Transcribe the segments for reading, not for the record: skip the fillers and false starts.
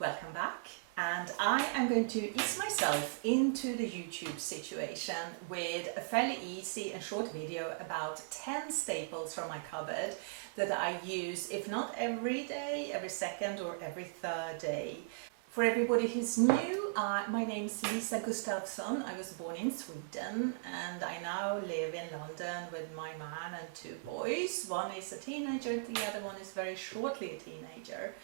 Welcome back, and I am going to ease myself into the YouTube situation with a fairly easy and short video about 10 staples from my cupboard that I use, if not every day, every second or every third day. For everybody who's new, my name is Lisa Gustafsson. I was born in Sweden and I now live in London with my man and two boys. One is a teenager, the other one is very shortly a teenager.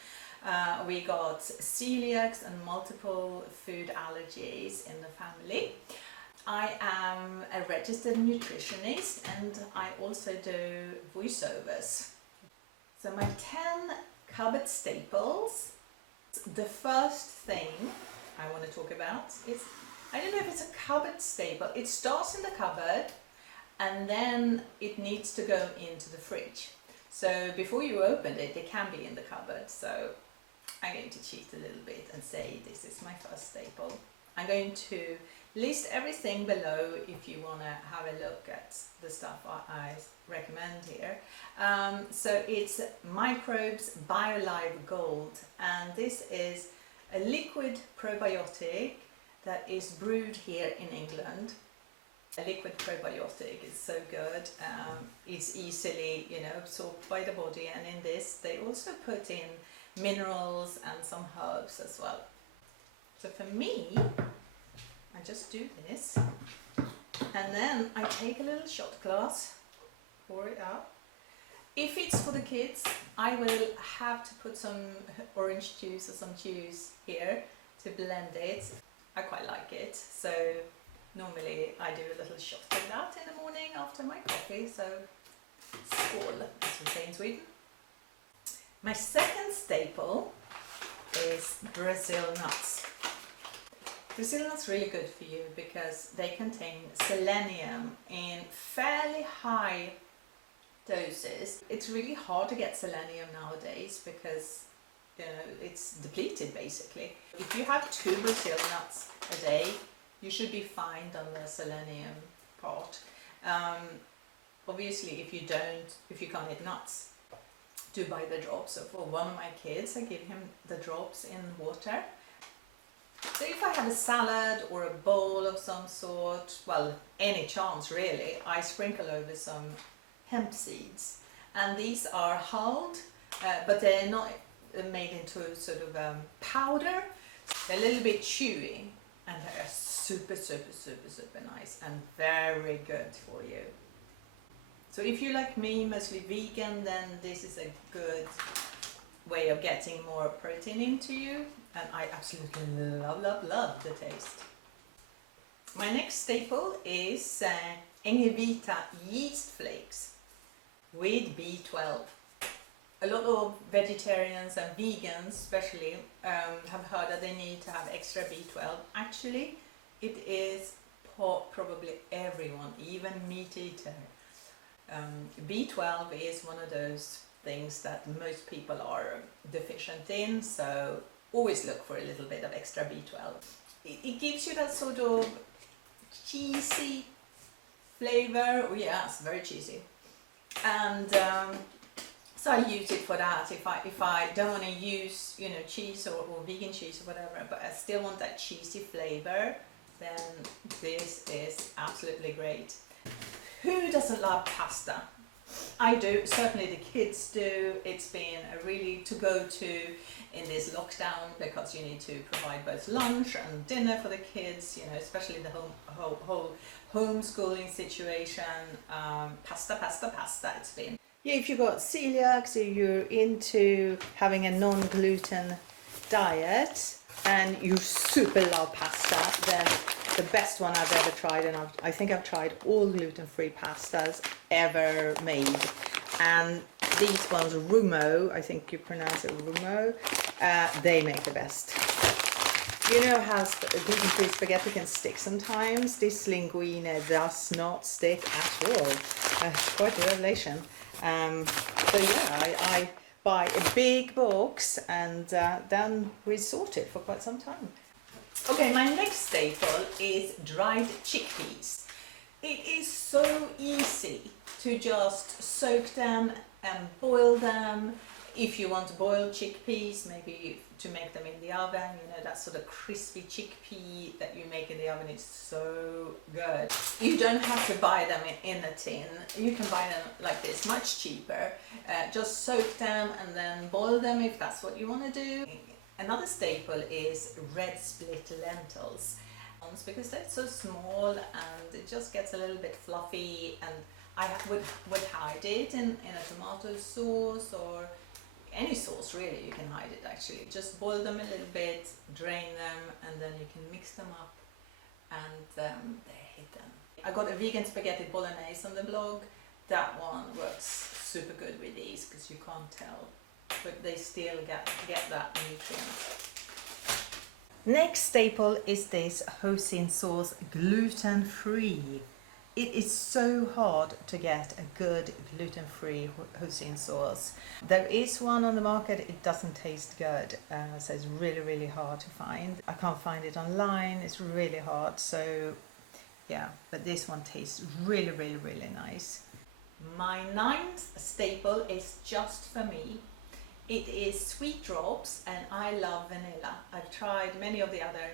We got celiacs and multiple food allergies in the family. I am a registered nutritionist and I also do voiceovers. So my 10 cupboard staples. The first thing I want to talk about is, I don't know if it's a cupboard staple. It starts in the cupboard and then it needs to go into the fridge. So before you open it, it can be in the cupboard. So I'm going to cheat a little bit and say this is my first staple. I'm going to list everything below if you want to have a look at the stuff I recommend here. So it's Microbes BioLive Gold, and this is a liquid probiotic that is brewed here in England. A liquid probiotic is so good. It's easily, absorbed by the body, and in this they also put in minerals and some herbs as well. So for me, I just do this, and then I take a little shot glass, pour it out. If it's for the kids, I will have to put some orange juice or some juice here to blend it. I quite like it, so normally I do a little shot of that in the morning after my coffee, so skål, as we say in Sweden. My second staple is Brazil nuts. Brazil nuts are really good for you because they contain selenium in fairly high doses. It's really hard to get selenium nowadays because it's depleted basically. If you have 2 Brazil nuts a day, you should be fine on the selenium part. Obviously, if you can't eat nuts, do buy the drops. So for one of my kids, I give him the drops in water. So if I have a salad or a bowl of some sort, well, any chance really, I sprinkle over some hemp seeds. And these are hulled, but they're not made into a sort of powder. They're a little bit chewy and they're super, super, super, super nice and very good for you. So if you're like me, mostly vegan, then this is a good way of getting more protein into you, and I absolutely love the taste. My next staple is Engevita yeast flakes with B12. A lot of vegetarians and vegans especially have heard that they need to have extra B12. Actually, it is probably everyone, even meat eater. B12 is one of those things that most people are deficient in, so always look for a little bit of extra B12. It gives you that sort of cheesy flavor. Oh yeah, it's very cheesy, and so I use it for that. If I don't want to use cheese or vegan cheese or whatever, but I still want that cheesy flavor, then this is absolutely great. Who doesn't love pasta? I do, certainly the kids do. It's been a really to go to in this lockdown because you need to provide both lunch and dinner for the kids, especially the whole homeschooling situation. Pasta it's been. Yeah, if you've got celiac, so you're into having a non-gluten diet and you super love pasta, then the best one I've ever tried, and I think I've tried all gluten-free pastas ever made, and these ones, Rumo, I think you pronounce it Rumo, they make the best. You know how gluten-free spaghetti can stick sometimes? This linguine does not stick at all. Quite a revelation. So yeah, I buy a big box and then we sort it for quite some time. Okay, my next staple is dried chickpeas. It is so easy to just soak them and boil them. If you want to boil chickpeas, maybe to make them in the oven. You know, that sort of crispy chickpea that you make in the oven is so good. You don't have to buy them in a tin. You can buy them like this, much cheaper. Just soak them and then boil them if that's what you want to do. Another staple is red split lentils, because they're so small and it just gets a little bit fluffy, and I would hide it in a tomato sauce or any sauce really. You can hide it actually. Just boil them a little bit, drain them, and then you can mix them up, and they're hidden. I got a vegan spaghetti bolognese on the blog. That one works super good with these because you can't tell, but they still get that nutrient. Next staple is this hoisin sauce, gluten-free. It is so hard to get a good gluten-free hoisin sauce. There is one on the market, it doesn't taste good, so it's really hard to find. I can't find it online, it's really hard, so yeah, but this one tastes really nice. My ninth staple is just for me. It is sweet drops, and I love vanilla. I've tried many of the other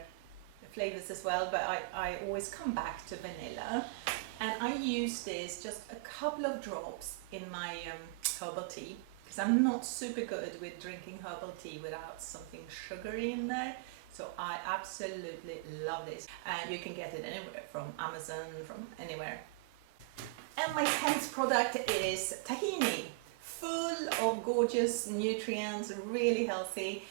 flavors as well, but I always come back to vanilla. And I use this, just a couple of drops in my herbal tea, because I'm not super good with drinking herbal tea without something sugary in there. So I absolutely love this. And you can get it anywhere, from Amazon, from anywhere. And my 10th product is tahini. Full of gorgeous nutrients, really healthy,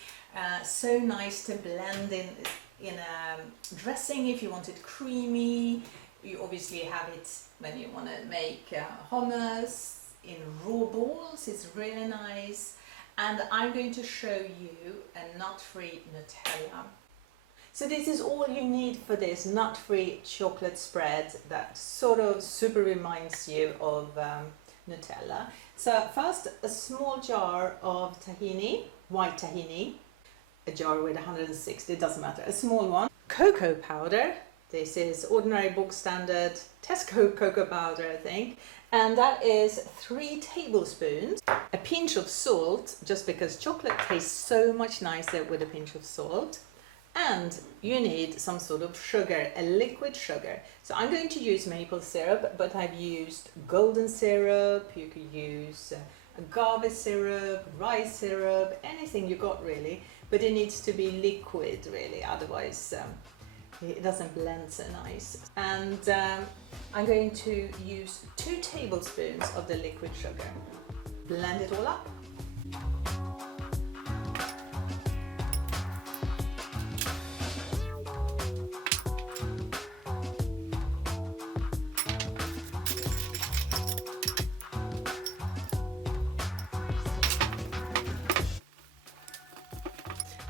so nice to blend in a dressing if you want it creamy. You obviously have it when you want to make hummus in raw balls. It's really nice. And I'm going to show you a nut-free Nutella. So this is all you need for this nut-free chocolate spread that sort of super reminds you of Nutella. So first, a small jar of tahini, white tahini, a jar with 160, it doesn't matter, a small one. Cocoa powder, this is ordinary book standard Tesco cocoa powder, I think, and that is 3 tablespoons. A pinch of salt, just because chocolate tastes so much nicer with a pinch of salt. And you need some sort of sugar, a liquid sugar. So I'm going to use maple syrup, but I've used golden syrup, you could use agave syrup, rice syrup, anything you got really, but it needs to be liquid really, otherwise it doesn't blend so nice. And I'm going to use 2 tablespoons of the liquid sugar. Blend it all up.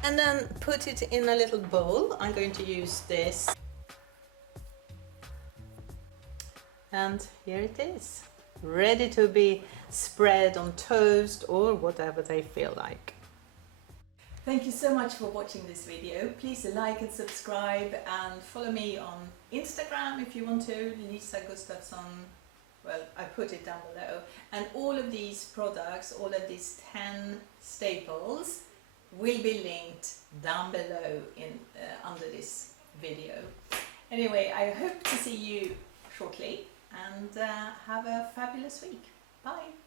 And then put it in a little bowl. I'm going to use this. And here it is, ready to be spread on toast or whatever they feel like. Thank you so much for watching this video. Please like and subscribe, and follow me on Instagram if you want to, Lisa Gustafsson. Well, I put it down below. And all of these products, all of these 10 staples will be linked down below in under this video. Anyway, I hope to see you shortly, and have a fabulous week. Bye!